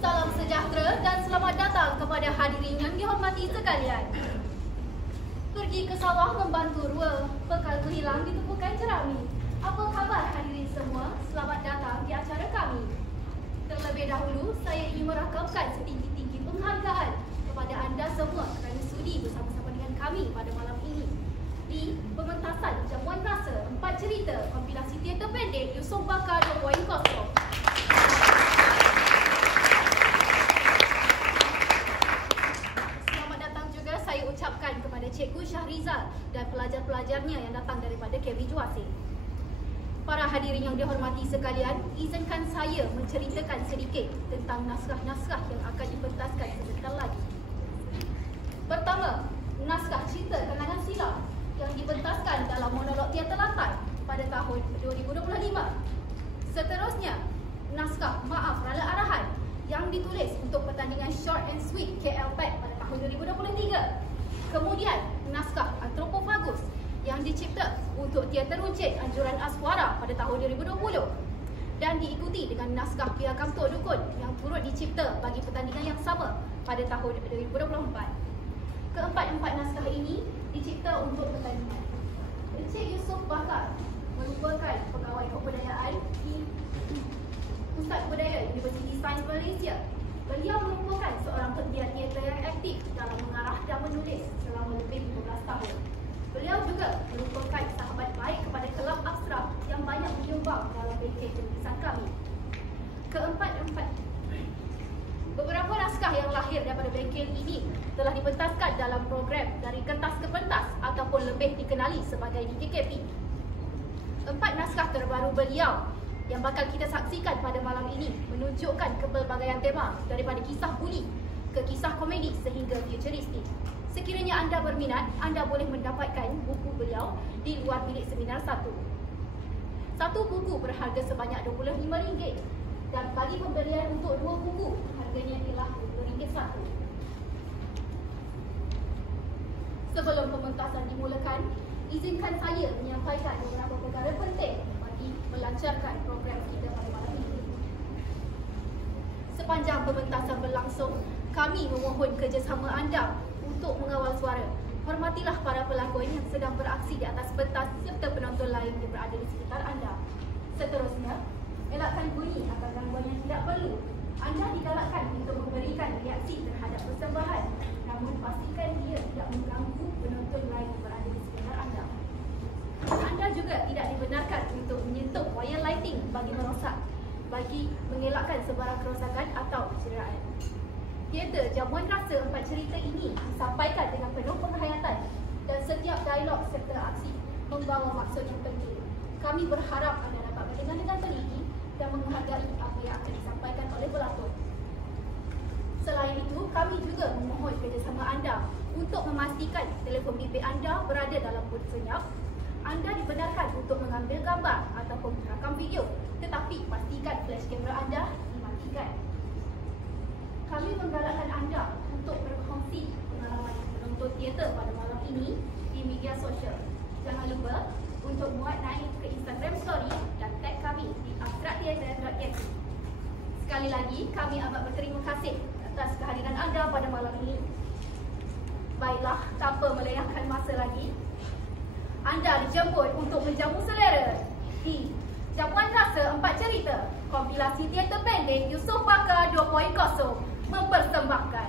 Salam sejahtera dan selamat datang kepada hadirin yang dihormati sekalian. Pergi ke sawah membantu rua, bekal hilang ditumpukan jerami. Apa khabar hadirin semua? Selamat datang di acara kami. Terlebih dahulu, saya ingin merakamkan setinggi-tinggi penghargaan kepada anda semua kerana sudi bersama-sama dengan kami pada malam ini di pementasan Jamuan Rasa 4 Cerita kompilasi teater pendek Yusof Bakar 2.0. Selamat datang juga saya ucapkan kepada Cikgu Syahrizal dan pelajar-pelajarnya yang datang daripada KB Juasir. Para hadirin yang dihormati sekalian, izinkan saya menceritakan sedikit tentang naskah-naskah yang akan dipentaskan sebentar lagi. Pertama, naskah cerita Kenangan Silam yang dipentaskan dalam monolog teater lantai pada tahun 2025. Seterusnya, naskah Maaf Rala Arahan yang ditulis untuk pertandingan Short and Sweet KL-PAC pada tahun 2023. Kemudian, naskah Antropofagus yang dicipta untuk teater runcit Anjuran Aswara pada tahun 2020 dan diikuti dengan naskah Piagam Tok Dukun yang turut dicipta bagi pertandingan yang sama pada tahun 2024. Keempat-empat naskah ini dicipta untuk pertandingan. Encik Yusof Bakar merupakan pegawai kebudayaan di Pusat Budaya Universiti Sains Malaysia. Beliau merupakan seorang penggiat teater yang aktif dalam mengarah dan menulis selama lebih 15 tahun. Beliau juga merupakan sahabat baik kepada kelab abstrak yang banyak menyumbang dalam bengkel penulisan kami. Beberapa naskah yang lahir daripada bengkel ini telah dipentaskan dalam program Dari Kertas ke Pentas ataupun lebih dikenali sebagai DKKP. 4 naskah terbaru beliau yang bakal kita saksikan pada malam ini menunjukkan kepelbagaian tema daripada kisah buli ke kisah komedi sehingga futuristik. Sekiranya anda berminat, anda boleh mendapatkan buku beliau di luar bilik seminar 1. Satu buku berharga sebanyak RM25 dan bagi pembelian untuk 2 buku, harganya ialah RM20 satu. Sebelum pementasan dimulakan, izinkan saya menyampaikan beberapa perkara penting bagi melancarkan program kita pada malam ini. Sepanjang pementasan berlangsung, kami memohon kerjasama anda untuk mengawal suara. Hormatilah para pelakon yang sedang beraksi di atas pentas serta penonton lain yang berada di sekitar anda. Seterusnya, elakkan bunyi atau gangguan yang tidak perlu. Anda digalakkan untuk memberikan reaksi terhadap persembahan, namun pastikan ia tidak mengganggu penonton lain yang berada di sekitar anda. Anda juga tidak dibenarkan untuk menyentuh wayar lighting bagi mengelakkan sebarang kerosakan atau kecederaan. Teater Jamuan Rasa 4 Cerita ini disampaikan dengan penuh penghayatan dan setiap dialog serta aksi membawa maksud yang penting. Kami berharap anda dapat mendengar dengan teliti dan menghargai apa yang akan disampaikan oleh pelakon. Selain itu, kami juga memohon kerjasama anda untuk memastikan telefon bimbit anda berada dalam booth senyap. Anda dibenarkan untuk mengambil gambar ataupun merakam video, tetapi pastikan flash kamera anda dimatikan. Kami menggalakkan anda untuk berkongsi pengalaman menonton teater pada malam ini di media sosial. Jangan lupa untuk muat naik ke Instagram story dan tag kami di abstraktheater.kt. Sekali lagi, kami amat berterima kasih atas kehadiran anda pada malam ini. Baiklah, tanpa meleyahkan masa lagi, anda dijemput untuk menjamu selera di Jamuan Rasa 4 Cerita kompilasi teater pendek Yusof Bakar 2.0 mempersembahkan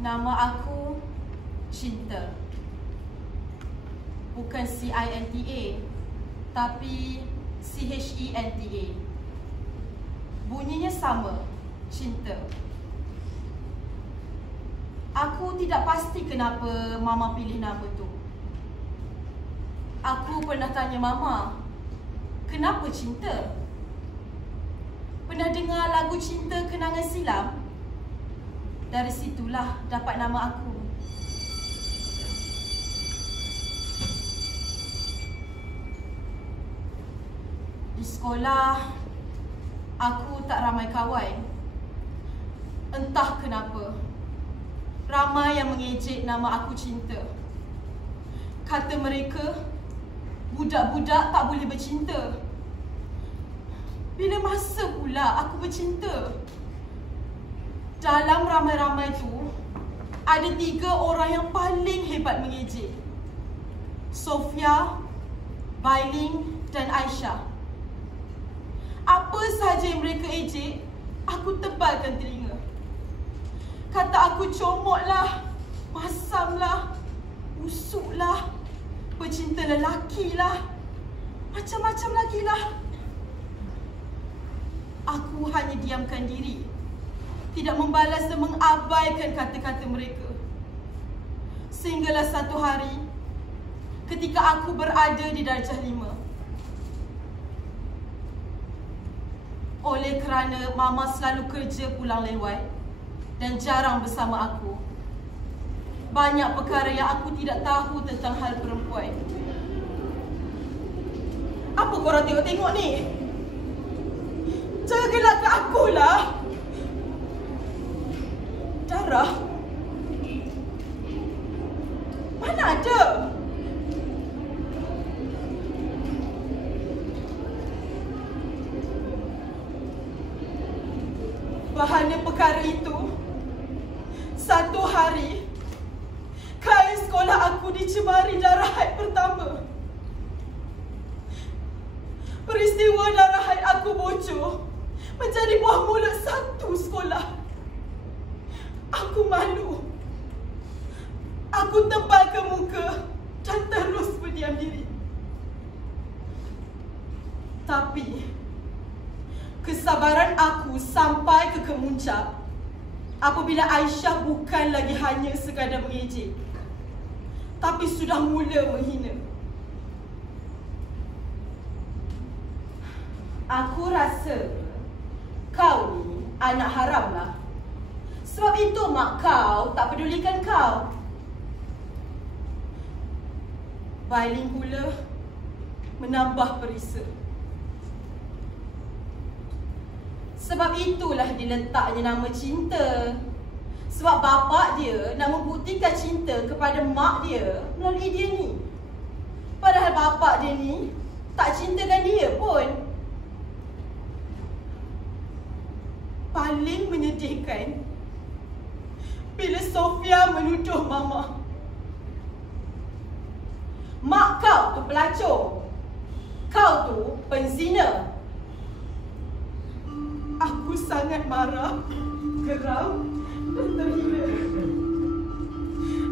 Nama aku Cinta. Bukan CINTA, tapi CHENTA. Bunyinya sama, cinta. tidak pasti kenapa Mama pilih nama tu. Aku pernah tanya Mama, kenapa cinta? Pernah dengar lagu Cinta Kenangan Silam? Dari situlah dapat nama aku. Di sekolah, aku tak ramai kawan. Entah kenapa, ramai yang mengejek nama aku Cinta. Kata mereka, budak-budak tak boleh bercinta. Bila masa pula aku bercinta? Dalam ramai-ramai tu, ada 3 orang yang paling hebat mengejek. Sofia, Bailing dan Aisyah. Apa sahaja yang mereka ejek, aku tebalkan telinga. Kata aku comot lah, masam lah, busuk lah, pecinta lelaki lah, macam-macam lagi lah. Aku hanya diamkan diri, tidak membalas dan mengabaikan kata-kata mereka. Sehinggalah satu hari, ketika aku berada di darjah 5. Oleh kerana Mama selalu kerja pulang lewat dan jarang bersama aku, banyak perkara yang aku tidak tahu tentang hal perempuan. Apa korang tengok-tengok ni? Jangan gelakkan akulah. Darah? Mana ada? Bahana perkara itu, satu hari, kain sekolah aku dicemari darah haid pertama. Peristiwa darah haid aku bocor menjadi buah mulut satu sekolah. Aku malu. Aku tebalkan muka dan terus berdiam diri. Tapi kesabaran aku sampai ke kemuncak apabila Aisyah bukan lagi hanya sekadar mengejek, tapi sudah mula menghina. Aku rasa kau ni anak haram lah. Sebab itu mak kau tak pedulikan kau. Bailing pula menambah perisa. Sebab itulah diletaknya nama Cinta. Sebab bapa dia nak membuktikan cinta kepada mak dia melalui dia ni. Padahal bapa dia ni tak cintakan dia pun. Paling menyedihkan bila Sofia menuduh Mama, mak kau tu pelacur, kau tu penzina. Aku sangat marah, geram dan terhina.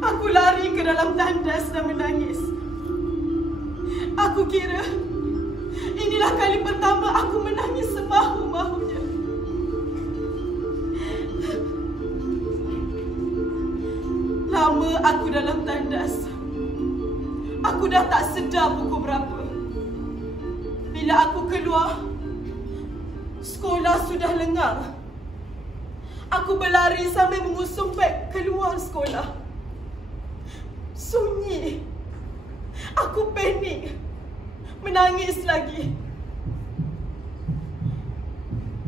Aku lari ke dalam tandas dan menangis. Aku kira inilah kali pertama aku menangis semahu-mahunya. Lama aku dalam tandas. Aku dah tak sedar pukul berapa. Bila aku keluar, sekolah sudah lengang. Aku berlari sambil mengusung beg keluar sekolah. Sunyi. Aku panik. Menangis lagi.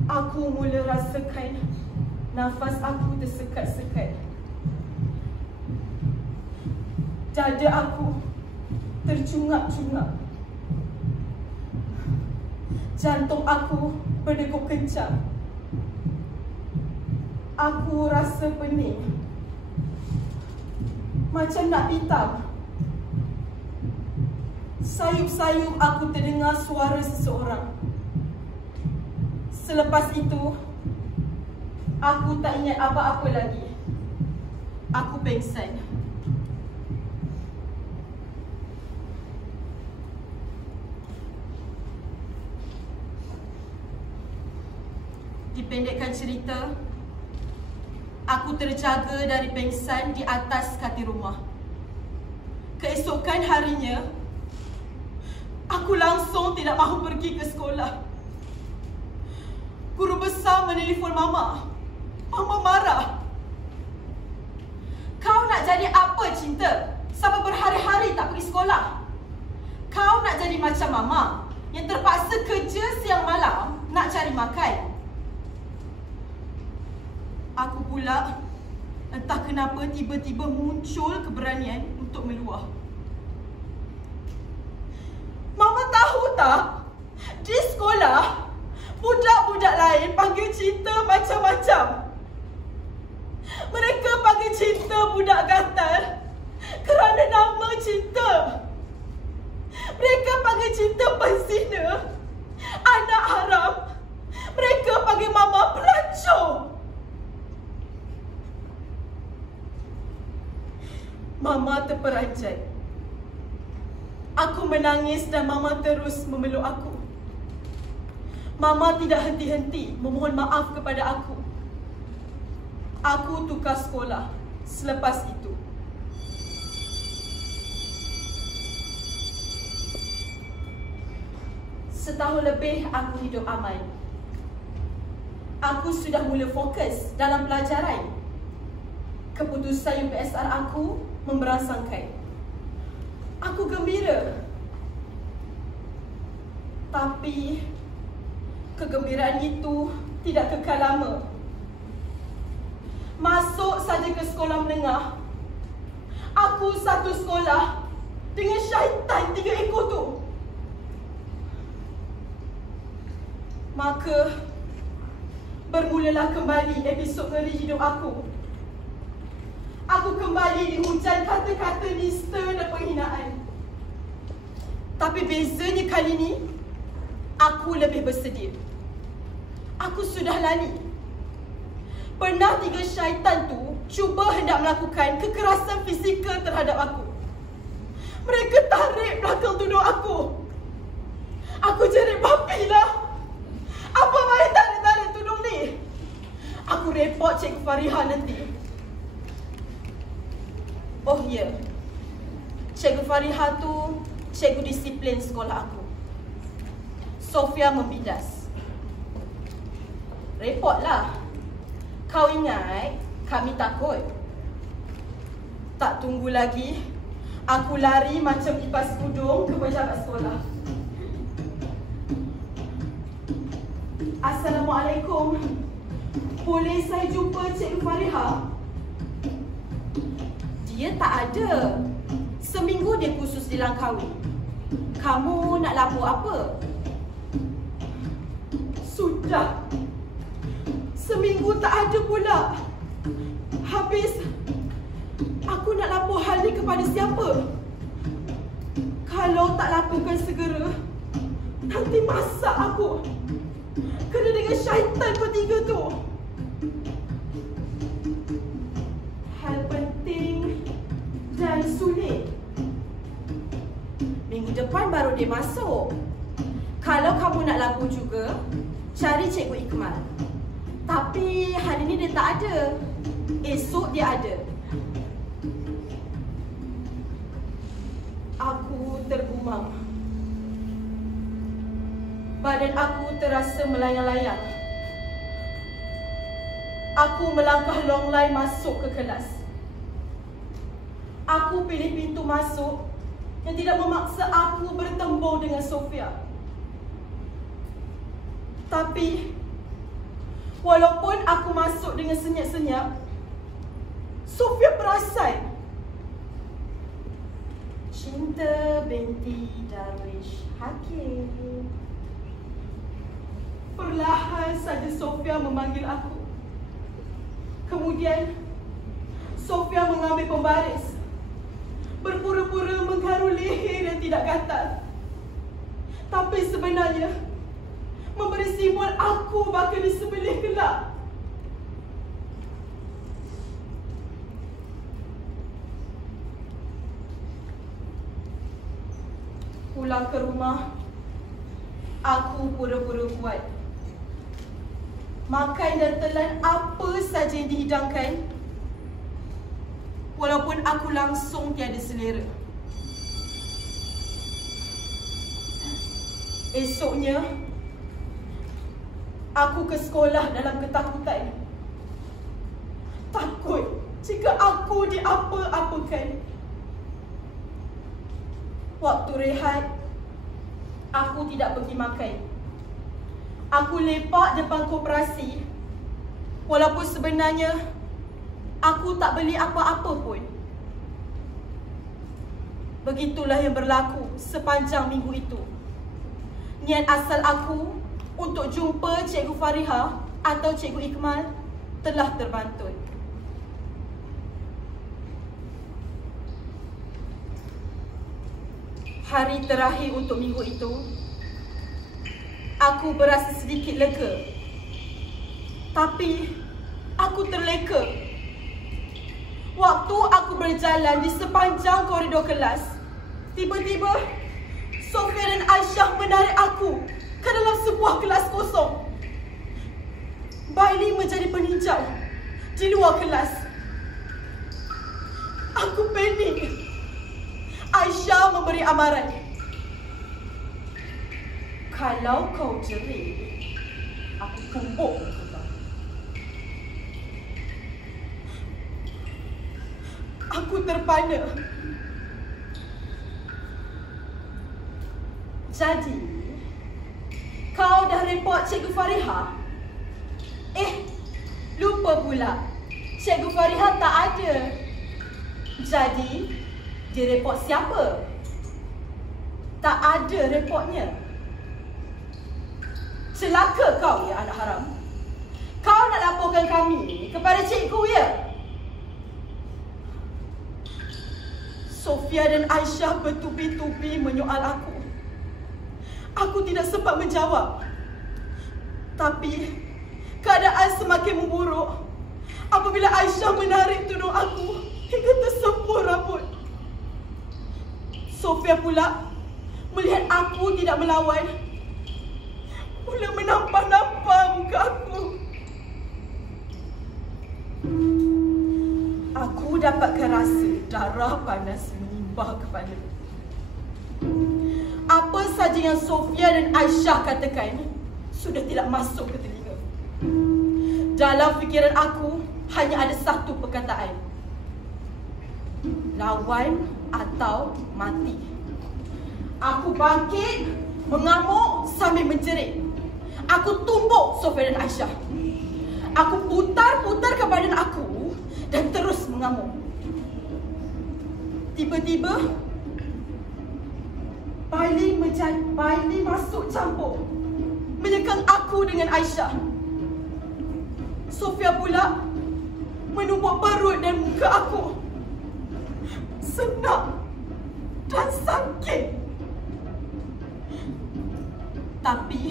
Aku mula rasakan nafas aku tersekat-sekat. Dada aku tercungap-cungap. Jantung aku berdegup kencang. Aku rasa pening, macam nak pitam. Sayup-sayup aku terdengar suara seseorang. Selepas itu, aku tak ingat apa-apa lagi. Aku pengsan. Dipendekkan cerita, aku terjaga dari pengsan di atas katil rumah. Keesokan harinya, aku langsung tidak mahu pergi ke sekolah. Guru besar menelefon Mama. Mama marah. Kau nak jadi apa, Cinta? Sampai berhari-hari tak pergi sekolah. Kau nak jadi macam Mama yang terpaksa kerja siang malam nak cari makan. Aku pula entah kenapa tiba-tiba muncul keberanian untuk meluah. Mama tahu tak? Di sekolah, budak-budak lain panggil Cinta macam-macam. Mereka panggil Cinta budak gatal kerana nama Cinta. Mereka panggil Cinta penzina, anak haram. Mereka panggil Mama pelacur. Mama terperanjat. Aku menangis dan Mama terus memeluk aku. Mama tidak henti-henti memohon maaf kepada aku. Aku tukar sekolah selepas itu. Setahun lebih aku hidup aman. Aku sudah mula fokus dalam pelajaran. Keputusan UPSR aku memberangsangkan. Aku gembira. Tapi kegembiraan itu tidak kekal lama. Masuk saja ke sekolah menengah, aku satu sekolah dengan syaitan 3 ekor tu. Maka bermulalah kembali episod ngeri hidup aku. Aku kembali dihujan kata-kata nista dan penghinaan. Tapi bezanya kali ini, aku lebih bersedia. Aku sudah lali. Pernah 3 syaitan tu cuba hendak melakukan kekerasan fizikal terhadap aku. Mereka tarik belakang tudung aku. Aku jerit, babilah. Apa main tarik-tarik tudung ni? Aku report Cikgu Fariha nanti. Oh ya, Cikgu Fariha tu cikgu disiplin sekolah aku. Sofia membidas. Report lah. Kau ingat kami takut? Tak tunggu lagi, aku lari macam kipas kudung ke pejabat sekolah. Assalamualaikum. Boleh saya jumpa Cikgu Fariha? Dia tak ada. Seminggu dia kursus di Langkawi. Kamu nak lapor apa? Sudah. Seminggu tak ada pula. Habis, aku nak lapor hal ni kepada siapa? Kalau tak laporkan segera, nanti masak aku. Kena dengan syaitan bertiga tu. Hal penting dan sulit. Minggu depan baru dia masuk. Kalau kamu nak lapor juga, cari Cikgu Iqmal. Tapi hari ni dia tak ada. Esok dia ada. Aku tergumam. Badan aku terasa melayang-layang. Aku melangkah longlai masuk ke kelas. Aku pilih pintu masuk yang tidak memaksa aku bertembur dengan Sofia. Tapi walaupun aku masuk dengan senyap-senyap, Sofia perasan. Cinta binti Darwish Hakim. Perlahan saja Sofia memanggil aku. Kemudian Sofia mengambil pembaris, berpura-pura menggaru leher yang tidak gatal. Tapi sebenarnya memberi simbol aku bakal disembelih kelak. Pulang ke rumah, aku pura-pura kuat. makan dan telan apa saja yang dihidangkan, walaupun aku langsung tiada selera. Esoknya, aku ke sekolah dalam ketakutan. Takut jika aku diapa-apakan. Waktu rehat, aku tidak pergi makan. Aku lepak depan koperasi, walaupun sebenarnya aku tak beli apa-apa pun. Begitulah yang berlaku sepanjang minggu itu. Niat asal aku untuk jumpa Cikgu Fariha atau Cikgu Ikmal telah terbantut. Hari terakhir untuk minggu itu, aku berasa sedikit lega. Tapi aku terleka. Waktu aku berjalan di sepanjang koridor kelas, tiba-tiba Sofia dan Aisyah menarik aku ke dalam sebuah kelas kosong. Bailey menjadi peninjau di luar kelas. Aku panik. Aisyah memberi amaran. Kalau kau jerit, aku tumbuk kau. Aku terpana. Jadi, kau dah report Cikgu Fariha? Lupa pula. Cikgu Fariha tak ada. Jadi, dia report siapa? Tak ada reportnya. Celaka kau, ya anak haram. Kau nak laporkan kami kepada cikgu, ya? Sofia dan Aisyah bertubi-tubi menyoal aku. Aku tidak sempat menjawab. Tapi keadaan semakin memburuk apabila Aisyah menarik tudung aku hingga tersepul rambut. Sofia pula melihat aku tidak melawan, mula menampar-nampar muka aku. Aku dapatkan rasa darah panas menyimbah kepala. Apa saja yang Sofia dan Aisyah katakan sudah tidak masuk ke telinga. Dalam fikiran aku hanya ada satu perkataan: lawan atau mati. Aku bangkit, mengamuk sambil menjerit. Aku tumbuk Sofia dan Aisyah. Aku putar-putar ke badan aku dan terus mengamuk. Tiba-tiba, Bailey masuk campur, menyekang aku dengan Aisyah. Sofia pula menumbuk perut dan muka aku. Senak dan sakit. Tapi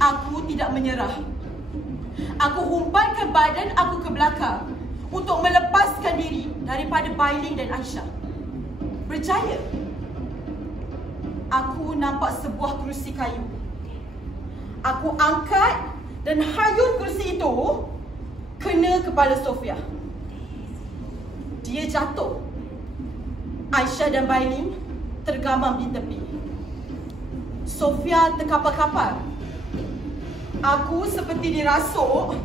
aku tidak menyerah. Aku humpankan badan aku ke belakang untuk melepaskan diri daripada Bailey dan Aisyah. Berjaya. Aku nampak sebuah kerusi kayu. Aku angkat dan hayun kerusi itu kena kepala Sofia. Dia jatuh. Aisyah dan Bailey tergamam di tepi. Sofia terkapar-kapar. Aku seperti dirasuk,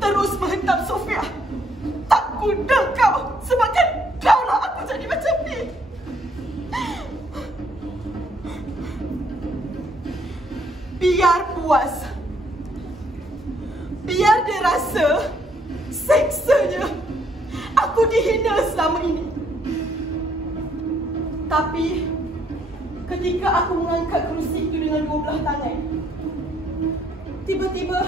terus menghentam Sofia. Tak guna kau, sebabkan kau lah aku jadi macam ni. Biar puas. Biar dia rasa seksanya aku dihina selama ini. Tapi ketika aku mengangkat kerusi itu dengan 12 tangan, tiba-tiba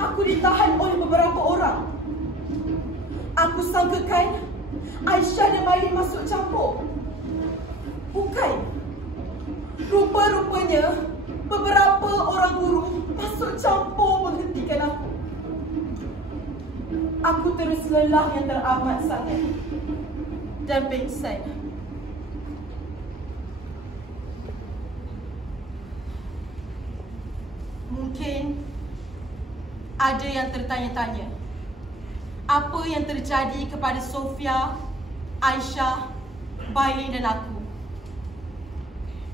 aku ditahan oleh beberapa orang. Aku sangkakan Aisyah dan Bailey masuk campur. Bukan. Rupa-rupanya beberapa orang guru masuk campur menghentikan aku. Aku terus lelah yang teramat sangat dan pingsan. ada yang tertanya-tanya, apa yang terjadi kepada Sofia, Aisyah, Bailey dan aku.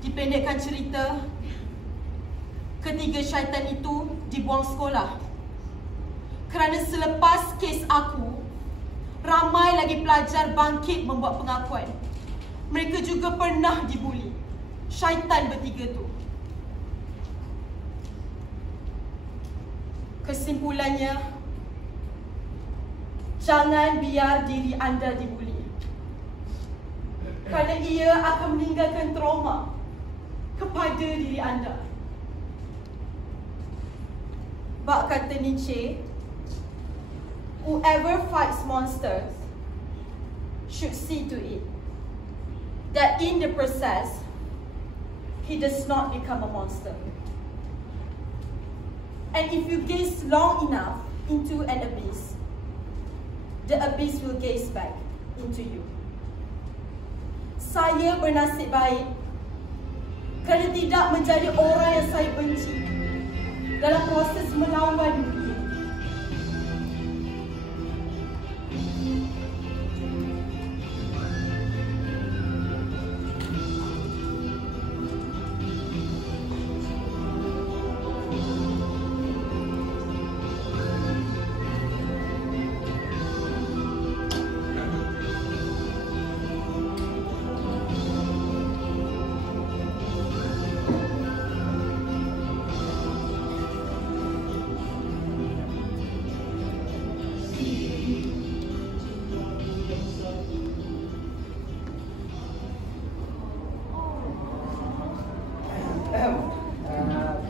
Dipendekkan cerita, ketiga syaitan itu dibuang sekolah. Kerana selepas kes aku, ramai lagi pelajar bangkit membuat pengakuan. Mereka juga pernah dibuli. Syaitan bertiga tu. Kesimpulannya, jangan biar diri anda dibuli. Kerana ia akan meninggalkan trauma kepada diri anda. Bak kata Nietzsche, whoever fights monsters should see to it that in the process, he does not become a monster. And if you gaze long enough into an abyss, the abyss will gaze back into you. Saya bernasib baik kerana tidak menjadi orang yang saya benci dalam proses melawan dunia.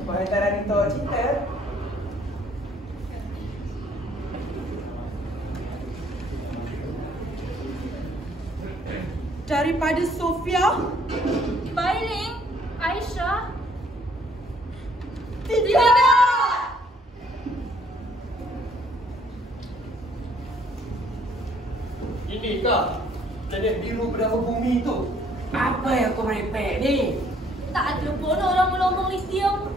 Pengantaran untuk cinta. Daripada Sofia, Bailey, Aisyah. tidak! Inikah planet biru bernama bumi tu? Apa yang kau merepek ni? Tak ada pun orang melomong lithium.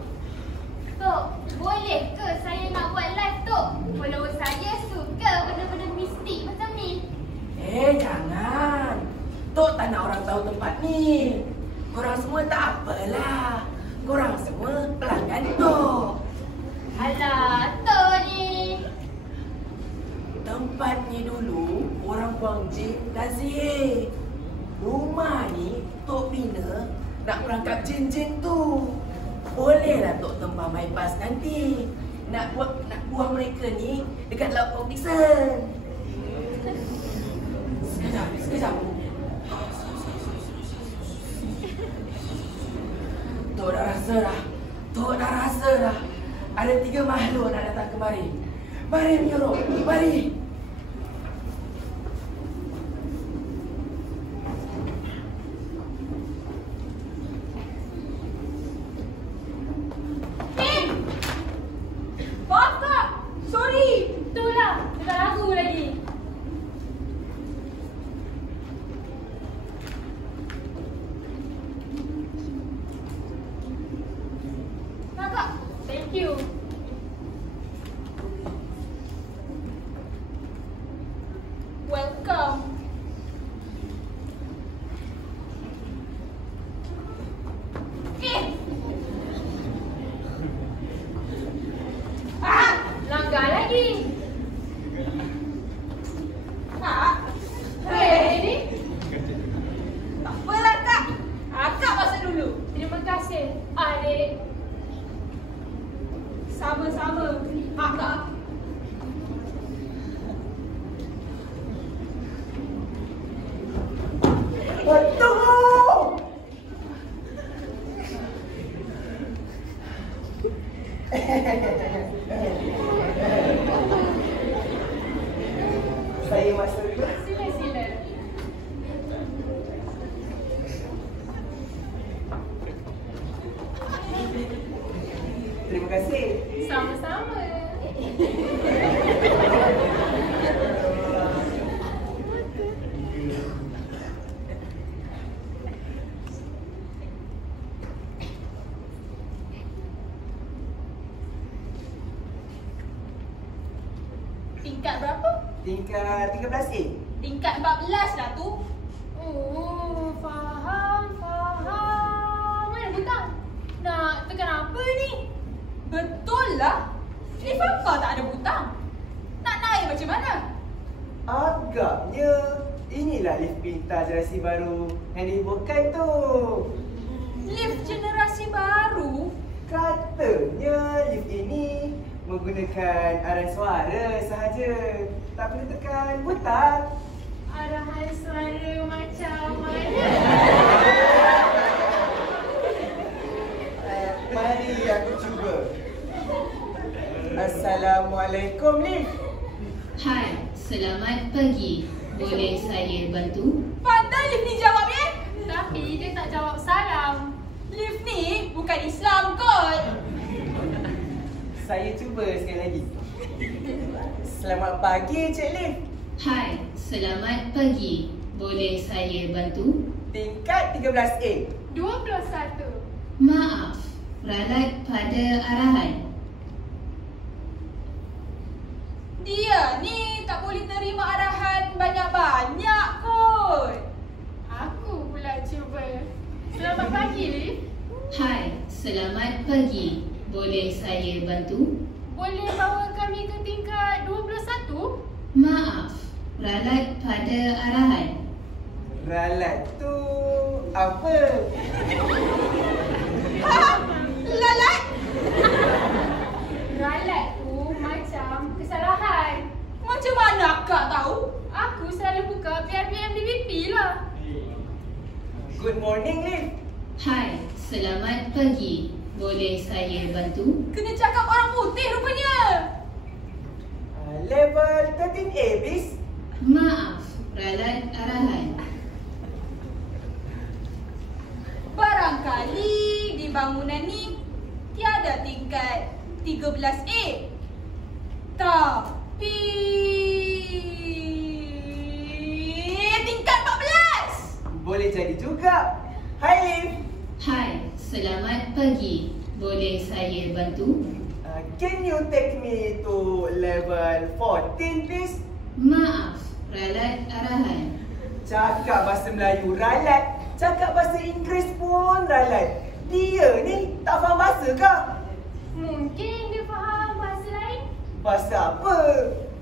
Tok, boleh ke saya nak buat live, Tok? Follower saya suka benda-benda mistik macam ni. Jangan. Tok tak nak orang tahu tempat ni. Korang semua tak apalah. Korang semua pelanggan Tok. Alah, Tok ni. Tempat ni dulu orang buang jin dan sihir. Rumah ni Tok bina nak perangkap jin-jin tu. Bolehlah Tok tembak bypass nanti. Nak buang mereka ni dekat Laut Port Dixon. Sekejap. Tok dah rasa dah. Ada 3 makhluk nak datang kemari. Mari menyuruh, mari. Maaf, Kak. Sorry. Itulah, dia tak ragu lagi. Kak, thank you. Welcome. Langgar lagi. Ni? Tak apalah, Kak. Akak masuk dulu. Terima kasih, adik. Sama-sama, Akak. Tunggu! Saya masuk dulu. Sila. Terima kasih. Sama-sama. tingkat 13A. Tingkat 14 lah tu. Oh, faham. Mana butang? Nak tekan apa ni? Betul lah. Lift apa tak ada butang? Nak naik macam mana? Agaknya inilah lift pintar generasi baru yang dibuatkan tu. Lift generasi baru? Katanya lift ini menggunakan arahan suara sahaja. Tak perlu tekan butang. Arahan suara macam mana? Mari aku cuba. Assalamualaikum, lift. Hai, selamat pagi. Boleh saya bantu? Pandai lift ni jawab ya? Tapi dia tak jawab salam. Lift ni bukan Islam kot. Saya cuba sekali lagi. Selamat pagi, Cik Lift. Hai, selamat pagi. Boleh saya bantu? Tingkat 13A. 21. Maaf, ralat pada arahan. Dia ni tak boleh terima arahan banyak-banyak kot. Aku pula cuba. Selamat pagi, Liv. Hai, selamat pagi. Boleh saya bantu? Boleh bawa kami ke tingkat 21? Maaf, ralat pada arahan. Ralat tu apa? Lalat? Ralat tu macam kesalahan. Macam mana akak tahu? Aku selalu buka PRPM DVP lah. Good morning, Lift. Hai, selamat pagi. Boleh saya bantu? Kena cakap orang putih rupanya. Level 13A, please. Maaf, ralat arahan. Barangkali di bangunan ni tiada tingkat 13A. Tapi tingkat 14. Boleh jadi juga. Hai, Lift. Hai, selamat pagi. Boleh saya bantu? Can you take me to level 14, please? Maaf, ralat arahan. Cakap bahasa Melayu ralat. Cakap bahasa Inggeris pun ralat. Dia ni tak faham bahasa kah? Mungkin dia faham bahasa lain. Bahasa apa?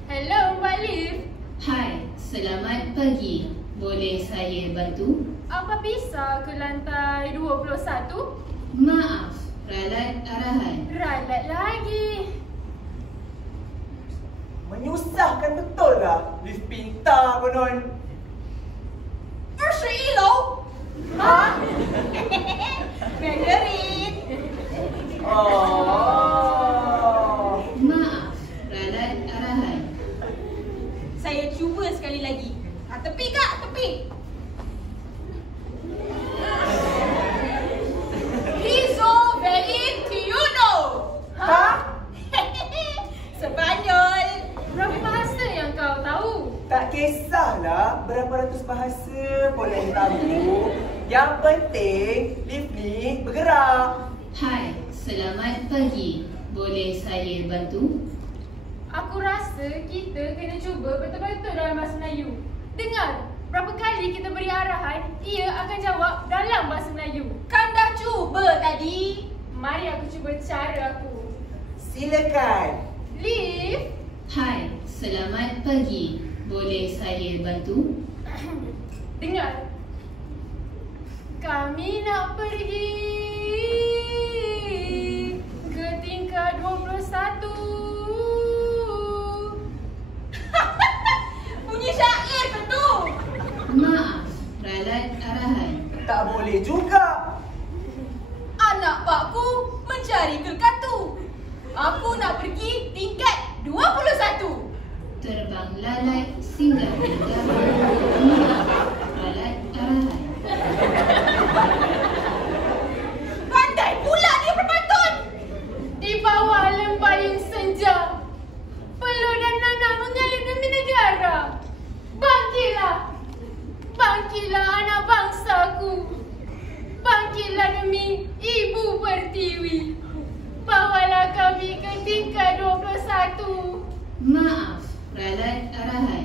Hello, Mbak Liv. Hai, selamat pagi. Boleh saya bantu? Apa bisa ke lantai 21? Maaf, ralat arahan. Ralat lagi. Menyusahkan betul lah. Lift pintar konon. Persilau. Ha? Mandarin. Oh. Maaf, ralat arahan. Saya cuba sekali lagi. Tepi kak, tepi. Hizo velit tiuno. Ha? Sepanyol. Berapa bahasa yang kau tahu? Tak kisahlah berapa ratus bahasa pun yang tahu. Yang penting lift ni bergerak. Hai, selamat pagi. Boleh saya bantu? Aku rasa kita kena cuba betul-betul dalam bahasa Melayu. Dengar, berapa kali kita beri arahan, ia akan jawab dalam bahasa Melayu. Kan dah cuba tadi. Mari aku cuba cara aku. Silakan. Liv, Hai, selamat pagi. Boleh saya bantu? dengar. Kami nak pergi ke tingkat 21. Bunyi syair ke tu? Maaf, ralat arahan. Tak boleh juga. Anak pakku mencari gergatu. Aku nak pergi tingkat 21. Terbang lalat singgah di dalam. Maaf, ralat arahan. Pandai pula dia berpantun. Di bawah lembayung senja, peluh dan nanah mengalir demi negara. Bangkitlah, bangkitlah anak bangsaku. Bangkitlah demi Ibu Pertiwi. Bawalah kami ke tingkat 21. Maaf, ralat arahan.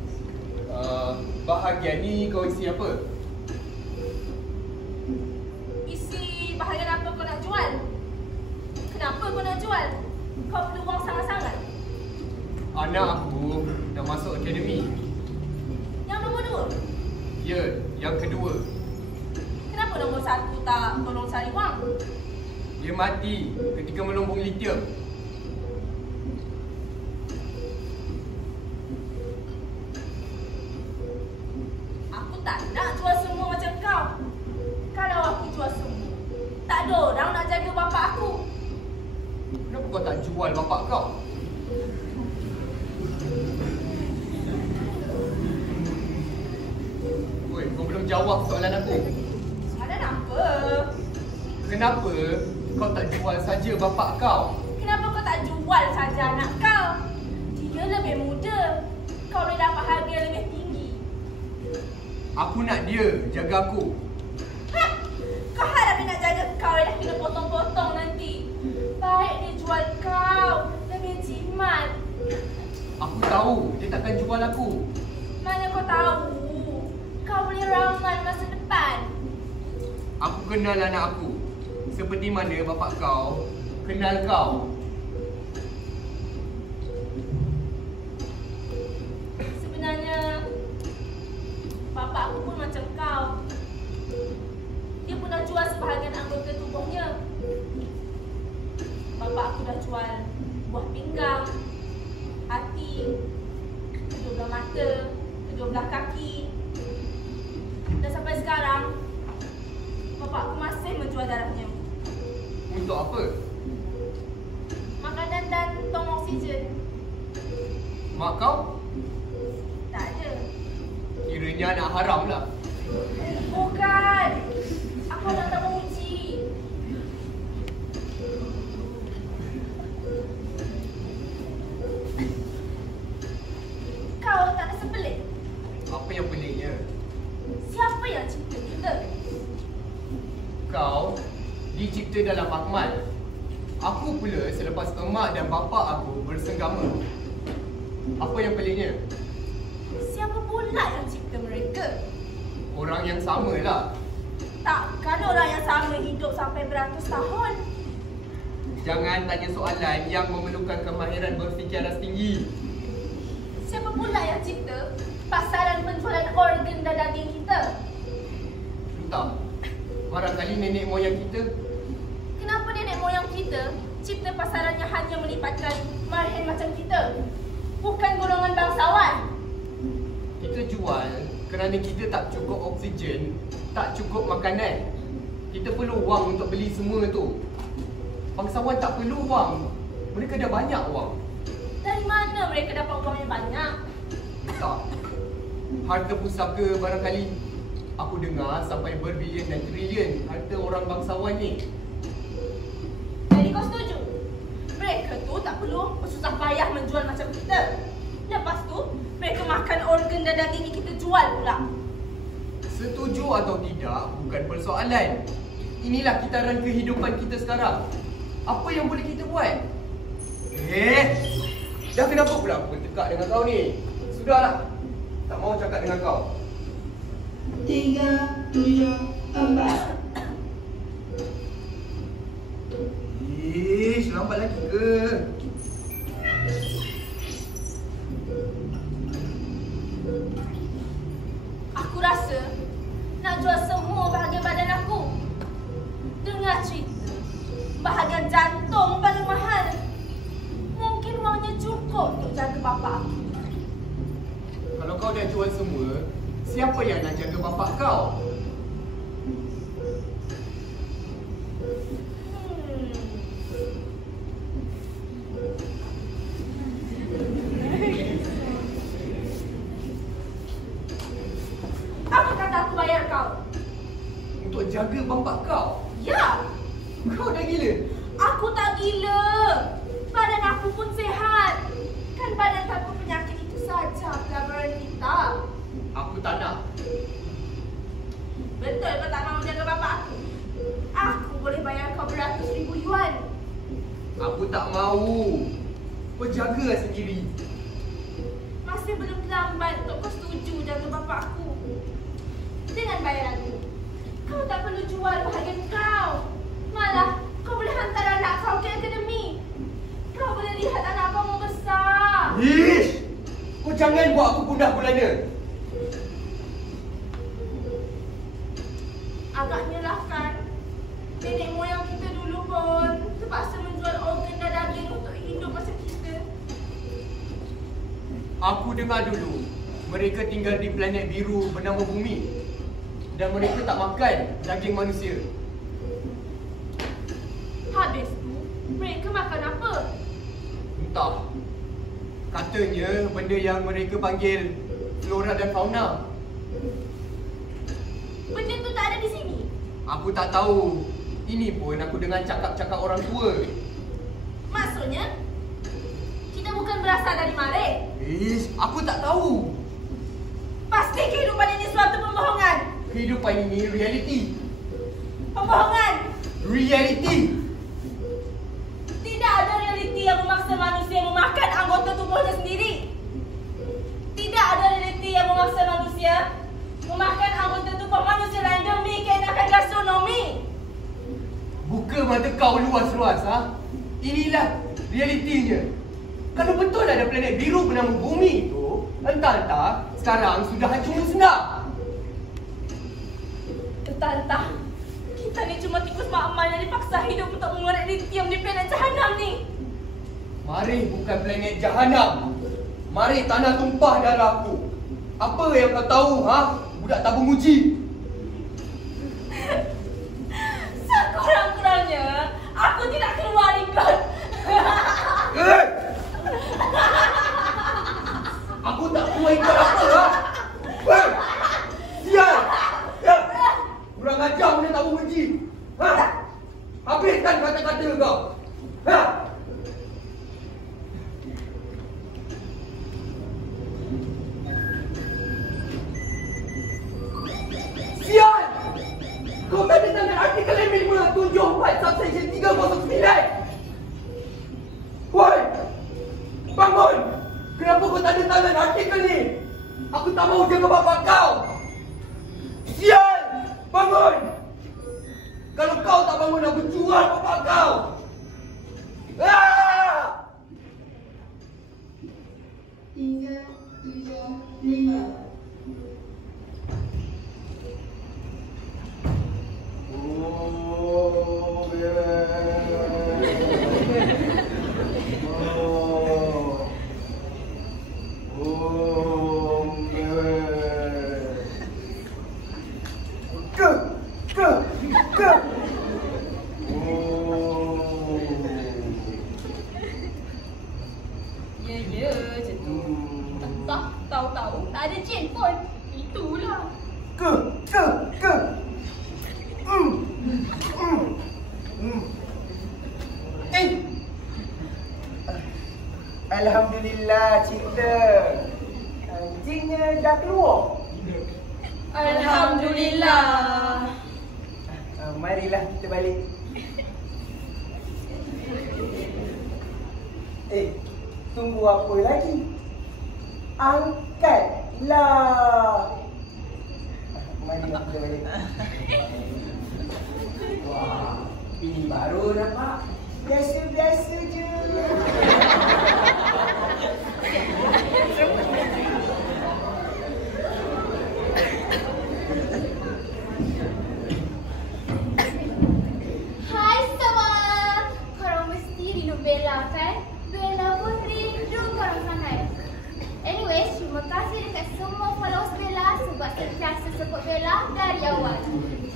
bahagian ni kau isi apa? Isi bahagian apa kau nak jual? Kenapa kau nak jual? Kau perlu wang sangat-sangat. Anak aku dah masuk akademi. Yang nombor 2? Ya, yang kedua. Kenapa nombor 1 tak tolong cari wang? Dia mati ketika melumbung litium. Aku tak nak jual semua macam kau. Kalau aku jual semua, tak ada orang nak jaga bapak aku. Kenapa kau tak jual bapak kau? Oi, kau belum jawab soalan aku. Soalan apa? Kenapa kau tak jual saja bapak kau? Kenapa kau tak jual saja anak kau? Dia lebih muda. Kau boleh dapat harga yang lebih tinggi. Aku nak dia jaga aku. Ha! Kau harap dia nak jaga kau dah kena potong-potong nanti. Baik dia jual kau. Lebih jimat. Aku tahu dia takkan jual aku. Mana kau tahu? Kau boleh ramal masa depan. Aku kenal anak aku. Seperti mana bapak kau kenal kau. Sebenarnya bapak aku pun macam kau. Dia pun dah jual sebahagian anggota tubuhnya. Bapak aku dah jual buah pinggang, hati, kedua belah mata, kedua belah kaki. Dan sampai sekarang bapak aku masih menjual darahnya. Untuk apa? Makanan dan tong oksigen. Mak kau? Tak ada. Kiranya anak haram lah. Bukan. Aku nak tak menguji. Kau tak rasa pelik? Apa yang peliknya? Siapa yang cipta kita? Kau dicipta dalam akmal. Aku pula selepas emak dan bapa aku bersenggama. Apa yang peliknya? Siapa pula yang cipta mereka? Orang yang samalah. Takkan orang yang sama hidup sampai beratus tahun? Jangan tanya soalan yang memerlukan kemahiran berfikiran tinggi. Siapa pula yang cipta pasaran penjualan organ dan daging kita? Entah. Barangkali nenek moyang kita. Kenapa nenek moyang kita cipta pasarannya hanya melibatkan marhen macam kita? Bukan golongan bangsawan. Kita jual kerana kita tak cukup oksigen, tak cukup makanan. Kita perlu wang untuk beli semua tu. Bangsawan tak perlu wang. Mereka dah banyak wang. Dari mana mereka dapat wang yang banyak? Tak. Harta pusaka barangkali. Aku dengar sampai berbilion dan trilion harta orang bangsawan ni. Jadi kau setuju? Mereka tu tak perlu bersusah payah menjual macam kita. Lepas tu, mereka makan organ dan daging yang kita jual pula. Setuju atau tidak bukan persoalan. Inilah kitaran kehidupan kita sekarang. Apa yang boleh kita buat? Dah kenapa pula aku bertekak dengan kau ni? Sudahlah. Tak mau cakap dengan kau. 3, 7, 4. Lambat lagi ke? Aku rasa nak jual semua bahagian badan aku. Dengar cerita, bahagian jantung paling mahal. Mungkin wangnya cukup untuk jaga bapak aku. Kalau kau dah jual semua, siapa yang nak jaga bapak kau? Apa kata aku bayar kau? Untuk jaga bapak kau? Ya, Kau dah gila? aku tak gila. Badan aku pun sihat. Kan badan tanpa penyakit itu saja pelabaran kita. Aku tak nak. Betul kau tak mahu jaga bapak aku? Aku boleh bayar kau beratus ribu yuan. Aku tak mahu. Kau jagalah sendiri. masih belum terlambat untuk kau setuju jaga bapa aku. Dengan bayaran tu, kau tak perlu jual bahagian kau. Malah, kau boleh hantar anak kau ke akademi. Kau boleh lihat anak kau membesar. Ish! Kau jangan buat aku gundah gulana. Agaknya lah kan, nenek moyang kita dulu pun terpaksa menjual organ dan daging untuk hidup masa kita. Aku dengar dulu, mereka tinggal di planet biru bernama Bumi. Dan mereka tak makan daging manusia. Habis tu, mereka makan apa? Entah. Katanya benda yang mereka panggil flora dan fauna. Benda tu tak ada di sini. Aku tak tahu. Ini pun aku dengar cakap-cakap orang tua. Maksudnya, kita bukan berasal dari mare. Ish, aku tak tahu. Pasti kehidupan ini suatu pembohongan. Kehidupan ini reality. Pembohongan. Reality. Tidak ada realiti yang memaksa manusia memakan anggota tubuhnya sendiri. Tidak ada realiti yang memaksa manusia memakan anggota tubuh manusia lain demi keenakan gastronomi. Buka mata kau luas-luas, ha? Inilah realitinya. Kalau betul ada planet biru bernama Bumi tu, entah-entah sekarang sudah hancur musnah. Entah-entah, kita ni cuma tikus makmal yang dipaksa hidup untuk mengorek litium di planet jahanam ni. Mari bukan planet jahanam. Mari tanah tumpah darahku. Apa yang kau tahu, ha? Budak tabung uji. Sekurang-kurangnya, aku tidak keluar ikut. Aku tak keluar ikut apa, ha? Hei! Sial! Ya! Kurang ajar punya tabung uji. Ha? Habiskan kata-kata kau. Ha? Sial! Kau tanda tangan artikel M574 subsection 309. Woi! Bangun! Kenapa kau tanda tangan artikel ni? Aku tak mahu jaga bapa kau! Sial! Bangun! Kalau kau tak bangun, aku jual bapa kau! Ah! 3, 7, 5. Ya, macam tu. Tahu-tahu tak ada jin pun. Itulah. Alhamdulillah, cinta. Jinnya dah keluar. Alhamdulillah. Marilah kita balik. Tunggu apa lagi? Angkatlah. Mari kita balik. Wah, ini baru nampak. Biasa-biasa je. Hai semua. Korang mesti rindu Bella kan? Bella pun rindu korang sangat. Anyway, terima kasih dekat semua followers Bella sebab sentiasa support Bella dari awal.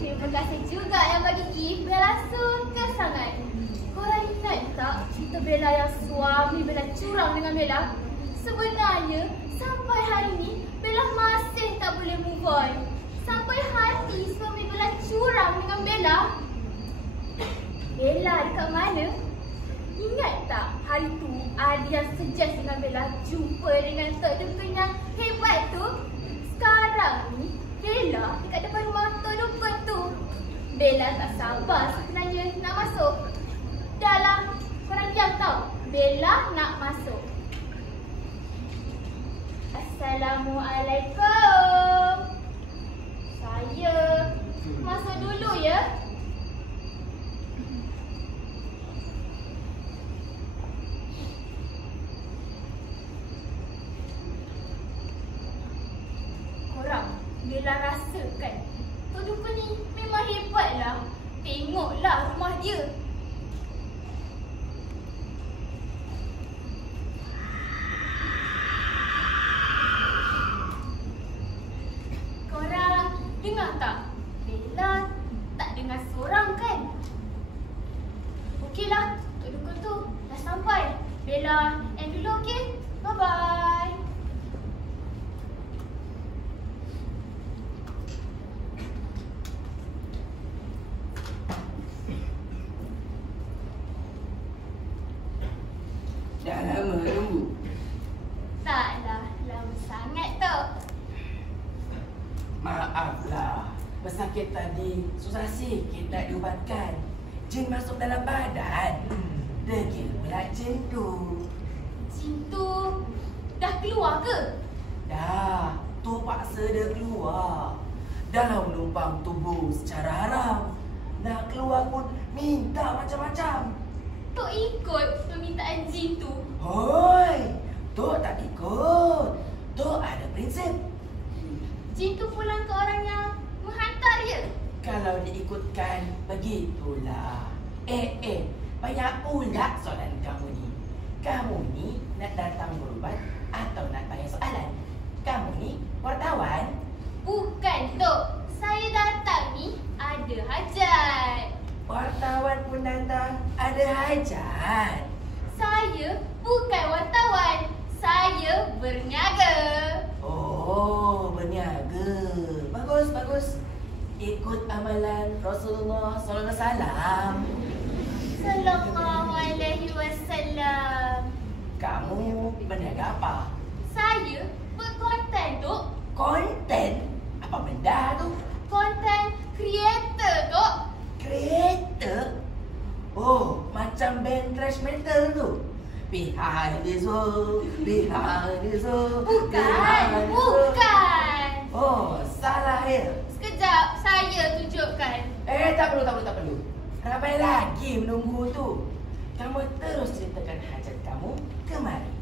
Terima kasih juga yang bagi gift Bella suka sangat. Korang ingat tak cerita Bella yang suami Bella curang dengan Bella? Sebenarnya, sampai hari ni Bella masih tak boleh move on. Sampai hati suami Bella curang dengan Bella. Bella dekat mana? Ingat tak hari tu ada yang suggest dengan Bella jumpa dengan Tok Dukun yang hebat tu? Sekarang ni Bella dekat depan rumah Tok Dukun tu. Bella tak sabar sebenarnya nak masuk. Dah lah, korang diam tau. Bella nak masuk. Assalamualaikum. Saya masuk dulu ya. Korang bila rasakan Tok Dukun ni memang hebatlah. Tengoklah rumah dia. Korang dengar tak? Bella tak dengar seorang kan? Okeylah, Tok Dukun tu dah sampai. Bella end dulu, okey? Bye-bye. Dah lama tunggu. Taklah, lama sangat Tok. Maaflah, pesakit tadi susah sikit nak diubatkan. Jin masuk dalam badan. Degil pula jin tu. Jin tu dah keluar ke? Dah, tu paksa dia keluar. Dah menumpang tubuh secara haram. Nak keluar pun minta macam-macam. Tok ikut permintaan jin tu. Hoi, Tok tak ikut. Tok ada prinsip. Jin tu pulang ke orang yang menghantar ya? Kalau diikutkan, begitulah. Banyak pula soalan kamu ni. Kamu ni nak datang berubat atau nak tanya soalan? Kamu ni wartawan? Bukan Tok. Saya datang ni ada hajat. Wartawan pun datang ada hajat. Saya bukan wartawan. Saya berniaga. Oh, berniaga. Bagus, bagus. Ikut amalan Rasulullah SAW. Sallallahu alaihi wasallam. Kamu berniaga apa? Saya berkonten Tok. Konten? Apa benda tu? Konten creator Tok. Kereta? Oh, macam band thrash metal tu. Behind this wall, behind this wall. Bukan, bukan. Oh, salah ya. Sekejap, saya tunjukkan. Tak perlu. Ramai lagi menunggu tu. Kamu terus ceritakan hajat kamu kemari.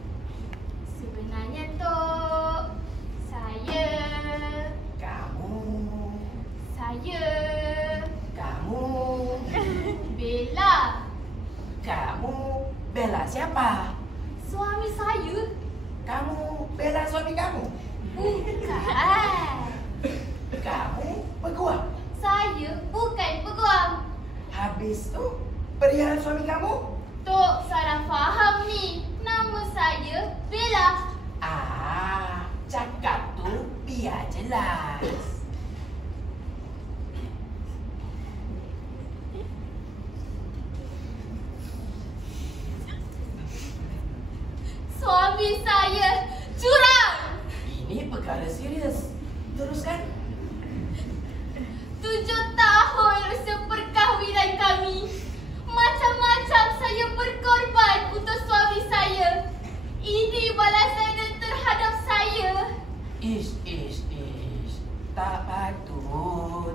Sebenarnya Tok, saya, Kamu, Bella. kamu bela siapa? Suami saya. Kamu bela suami kamu? Bukan. Kamu peguam? Saya bukan peguam. Habis tu perihal suami kamu? Tok salah faham ni. Nama saya Bella. Cakap tu biar jelas. Suami saya curang. Ini perkara serius. Teruskan. 7 tahun usia perkahwinan kami. Macam-macam saya berkorban untuk suami saya. Ini balasan dia terhadap saya. Ish. Tak patut.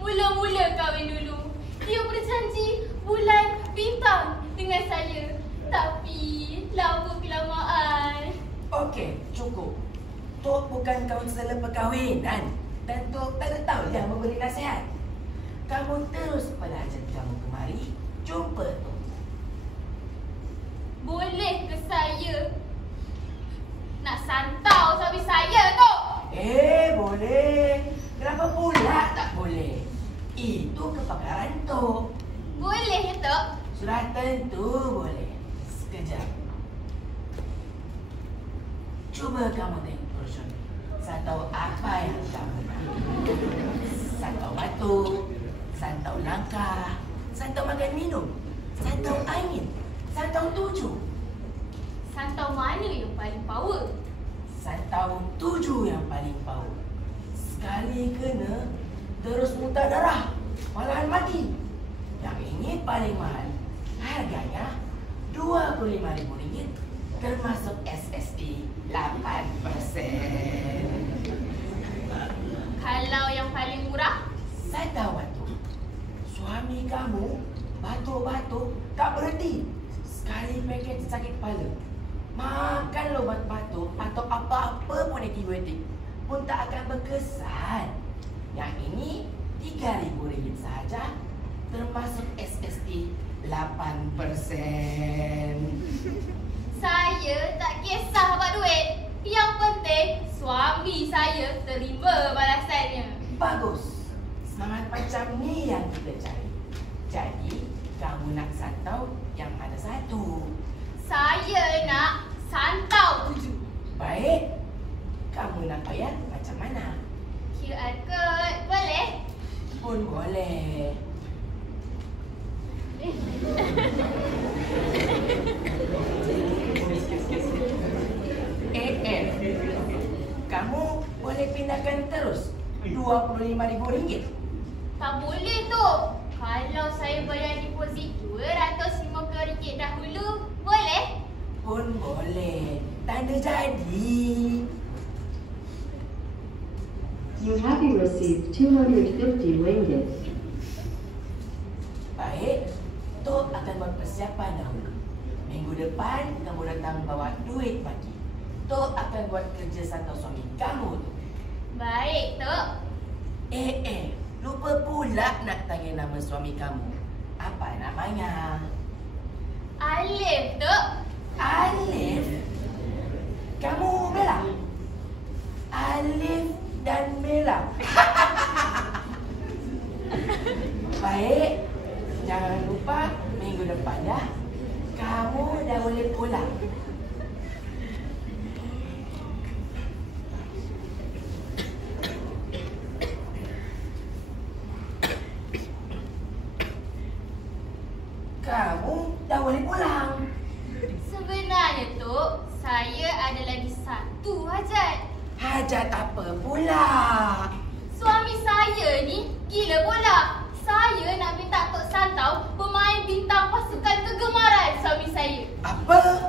Mula-mula kahwin dulu, dia berjanji bulan bintang dengan saya. Tapi lama kelamaan. Okey, cukup. Tok bukan kaunselor perkahwinan. Dan Tok tak ada tahu yang memberi nasihat. Kamu terus pada hajat kamu kemari. Jumpa Tok. Boleh ke saya nak santau suami saya tu? Boleh. Kenapa pula tak boleh? Itu kepakaran Tok. Boleh ya Tok? Sudah tentu boleh. Sekejap. Cuba kamu tengok brosur ni. Santau apa yang kamu nak? Santau batuk, santau langkah, santau makan minum, santau angin, santau tuju. Santau mana yang paling power? Santau 7 yang paling power. Sekali kena, terus muntah darah, malahan mati. Yang ini paling mahal. Harganya RM25,000. termasuk SSD 8%. Kalau yang paling murah? Satu. Suami kamu batuk-batuk tak berhenti. Sekali paket sakit kepala. Makan ubat batuk atau apa-apa pun antibiotik pun tak akan berkesan. Yang ini RM3,000 sahaja, termasuk SSD 8%. Saya tak kisah buat duit. Yang penting suami saya terima balasannya. Bagus. Semangat macam ni yang kita cari. Jadi, kamu nak santau yang mana satu? Saya nak santau 7. Baik. Kamu nak bayar macam mana? QR code boleh? Pun boleh. Kamu boleh pindahkan terus RM25,000. Tak boleh tu. Kalau saya bayar deposit RM250 dahulu, boleh? Pun boleh. Tanda jadi. You have received 250 ringgit. Baik, Tok akan buat persiapan dahulu. Minggu depan kamu datang bawa duit bagi. Tok akan buat kerja santau suami kamu tu. Baik, Tok. Lupa pula nak tanya nama suami kamu. Apa namanya? Alif, Tok. Alif? Kamu Bella? Alif dan Bella. Baik, jangan lupa minggu depan ya. Kamu dah boleh pulang. Kamu dah boleh pulang. Sebenarnya, Tok, saya ada lagi satu hajat. Hajat apa pula? Suami saya ni gila bola. Saya nak minta Tok santau pemain bintang pasukan kegemaran suami saya. Apa?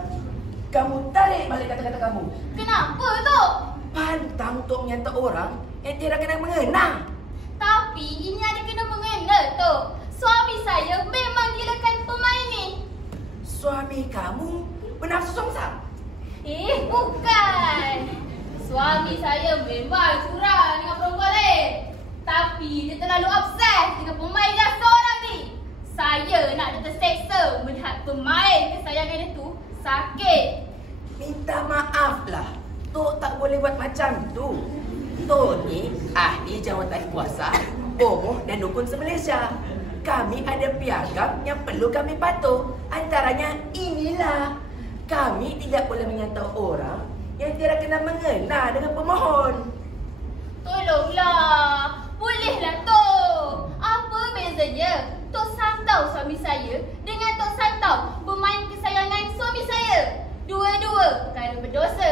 Kamu tarik balik kata-kata kamu. Kenapa, Tok? Pantang untuk menyantau orang yang tidak kena mengena. Tapi ini ada kena mengena, Tok. Suami saya memang gilakan pemain ni. Suami kamu bernafsu songsam? Bukan. Suami saya memang curang dengan perempuan lain. Tapi dia terlalu obses dengan pemain yang seorang ni. Saya nak dia terseksa melihat pemain kesayangan dia tu sakit. Minta maaf lah. Tok tak boleh buat macam tu. Tok ni ahli jawatan kuasa, bomoh dan dukun se-Malaysia. Kami ada piagam yang perlu kami patuh. Antaranya inilah. Kami tidak boleh menyantau orang yang tidak kena mengena dengan pemohon. Tolonglah. Bolehlah, Tok. Apa bezanya Tok santau suami saya dengan Tok santau pemain kesayangan suami saya? Dua-dua kalau berdosa.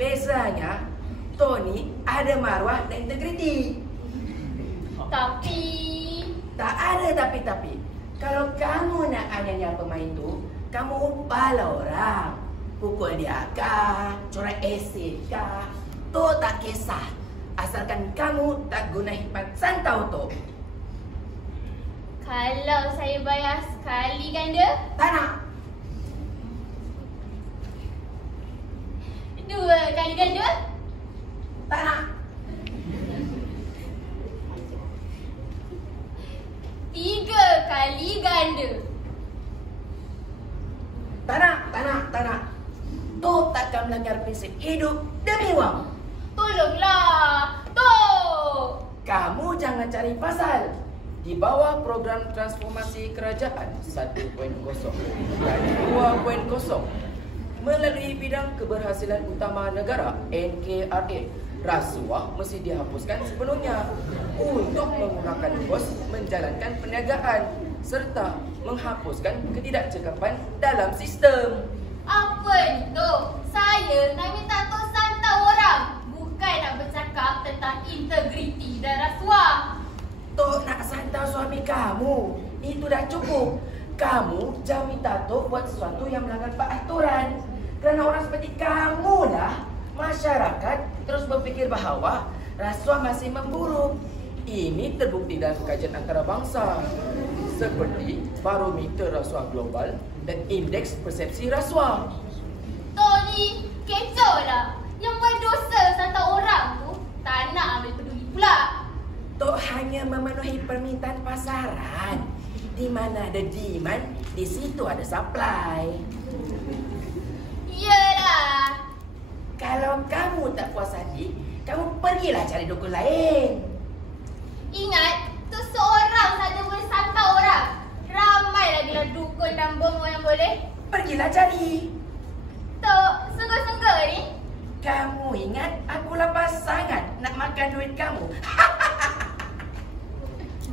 Biasanya Tony ada maruah dan integriti. Tapi Tak ada tapi. Kalau kamu nak aniaya pemain tu, kamu umpahlah orang. Pukul dia kah, corak asid kah, tu tak kisah. Asalkan kamu tak guna hikmat santau tu. kalau saya bayar sekali ganda, Tak nak. 2 kali ganda, Tak nak. 3 kali ganda. Tak nak. Tu takkan melanggar prinsip hidup demi wang. Tolonglah, Tok. Kamu jangan cari pasal. Di bawah program transformasi kerajaan 1.0 dan 2.0 melalui bidang keberhasilan utama negara NKRA, rasuah mesti dihapuskan sepenuhnya untuk menggunakan kos menjalankan perniagaan serta menghapuskan ketidakcekapan dalam sistem. Apa ni, Tok? Saya nak minta Tok santau orang, bukan nak bercakap tentang integriti dan rasuah. Tok nak santau suami kamu. Itu dah cukup. Kamu jangan minta Datuk buat sesuatu yang melanggar peraturan. Kerana orang seperti kamu lah, masyarakat terus berfikir bahawa rasuah masih memburuk. Ini terbukti dalam kajian antarabangsa seperti Barometer Rasuah Global dan Indeks Persepsi Rasuah. Tony, kecoh lah. Yang buat dosa satu orang tu tak nak ambil peduli pula. Tok hanya memenuhi permintaan pasaran. Di mana ada demand, di situ ada supply. Yelah. Kalau kamu tak puas hati, kamu pergilah cari dukun lain. Ingat, tu seorang saja boleh santau orang. Ramai lagi lah dukun dan bomo yang boleh. Pergilah cari. Tok, sungguh-sungguh ni. Kamu ingat aku lapar sangat nak makan duit kamu.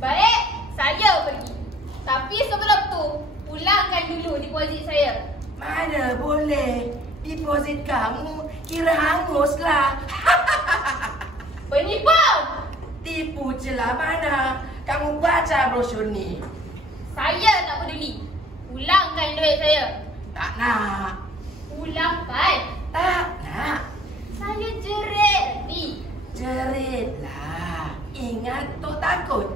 Baik, saya pergi. Tapi sebelum tu, pulangkan dulu deposit saya. Mana boleh. Deposit kamu kira hanguslah. Penipu! Tipu celah mana. Kamu baca brosur ni. Saya tak peduli. Pulangkan duit saya. Tak nak. Pulangkan. Tak nak. Saya jerit ni. Jeritlah. Ingat Tok takut.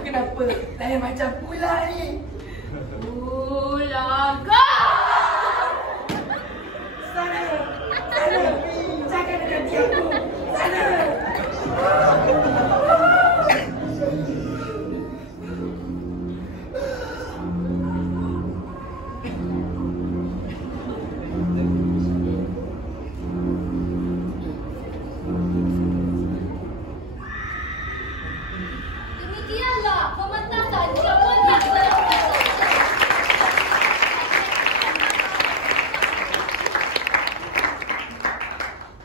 Kenapa? Lain macam pula ni. Sana. Jangan dekati aku. Sana. Demikianlah pementasan Kemenang Berlaku.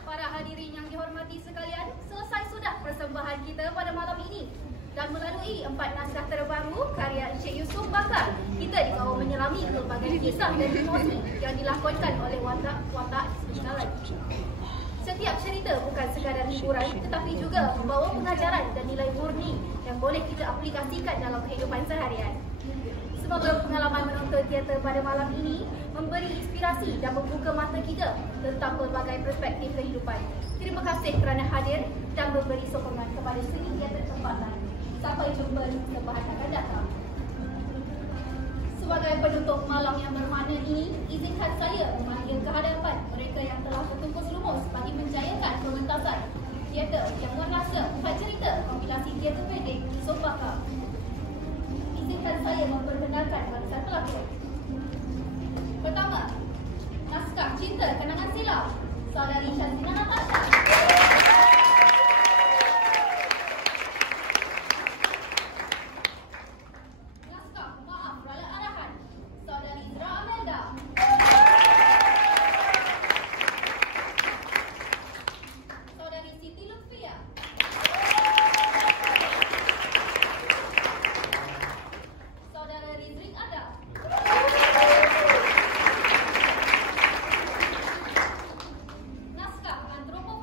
Para hadirin yang dihormati sekalian, selesai sudah persembahan kita pada malam ini. Dan melalui 4 naskah terbaru karya Encik Yusof Bakar, kita dibawa menyelami pelbagai kisah dan situasi yang dilakonkan oleh watak sekarang. Setiap cerita bukan sekadar hiburan tetapi juga membawa pengajaran dan nilai murni yang boleh kita aplikasikan dalam kehidupan seharian. Semoga pengalaman menonton teater pada malam ini memberi inspirasi dan membuka mata kita tentang pelbagai perspektif kehidupan. Terima kasih kerana hadir dan memberi sokongan kepada seni teater tempatan. Sampai jumpa di persembahan akan datang. Sebagai penutup malam yang bermakna ini, izinkan saya memanggil ke hadapan mereka yang telah bertungkus lumus bagi menjayakan pementasan teater yang bernasab 4 cerita kompilasi teater pendek Yusof Bakar. Izinkan saya memperkenalkan barisan pelakon. Pertama, naskah Cinta Kenangan Silam, Saudari Syazina Natasha. Naskah Antropologi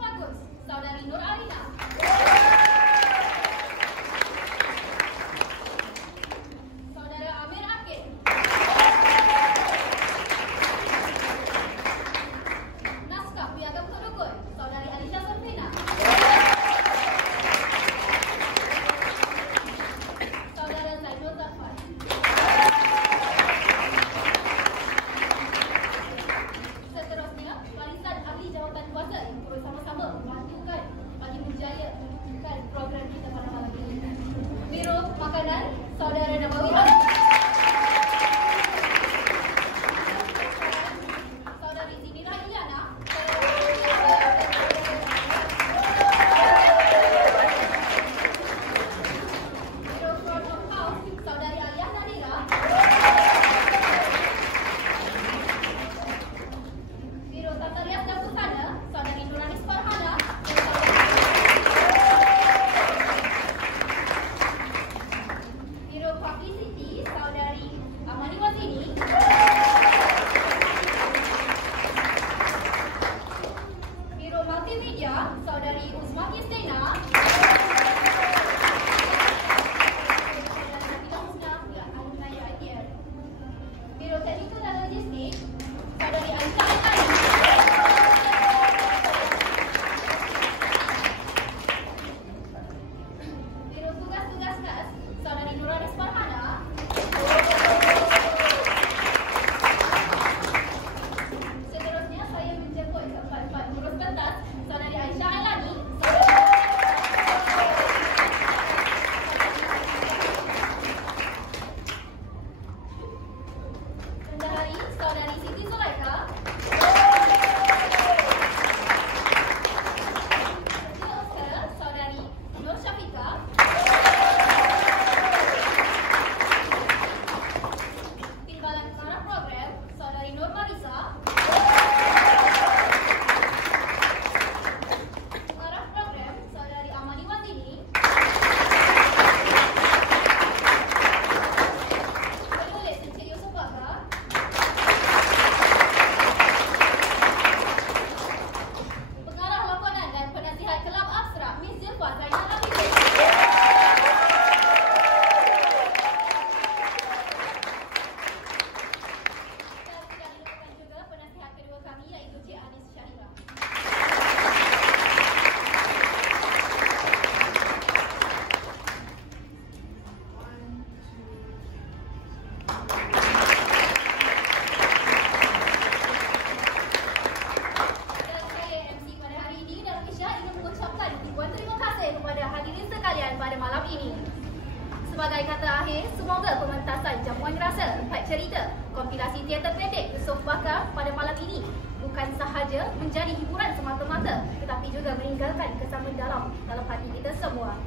Semoga pementasan Jamuan Rasa 4 cerita kompilasi teater pendek Yusof Bakar pada malam ini bukan sahaja menjadi hiburan semata-mata, tetapi juga meninggalkan kesan mendalam dalam hati kita semua.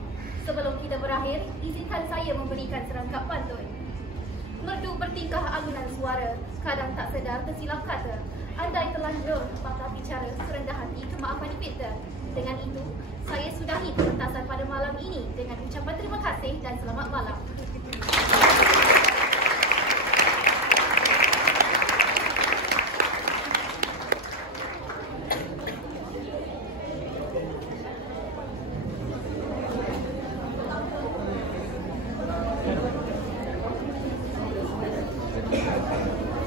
Sebelum kita berakhir, izinkan saya memberikan serangkap pantun. Merdu bertingkah alunan suara, kadang tak sedar tersilap kata. Andai terlanjur patah bicara, serendah hati kemaafan dipinta. Dengan itu, saya sudahi pementasan pada malam ini dengan ucapan terima kasih dan selamat malam.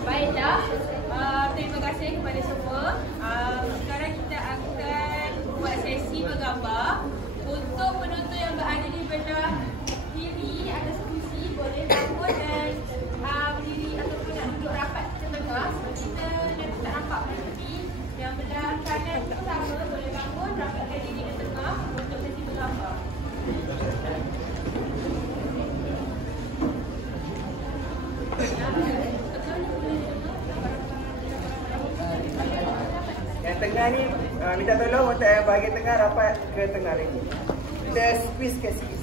Baiklah, terima kasih kepada semua. Sekarang kita akan buat sesi bergambar. Untuk penonton yang berada di belah kiri atas kursi boleh bangun dan berdiri ataupun nak duduk rapat ke tengah. Kita nanti tak nampak nanti. Yang belah kanan pun sama, boleh bangun rapatkan diri ke tengah untuk sesi bergambar. Yang tengah ni minta tolong untuk yang bahagian tengah rapat ke tengah lagi. Kita squeeze ke sini.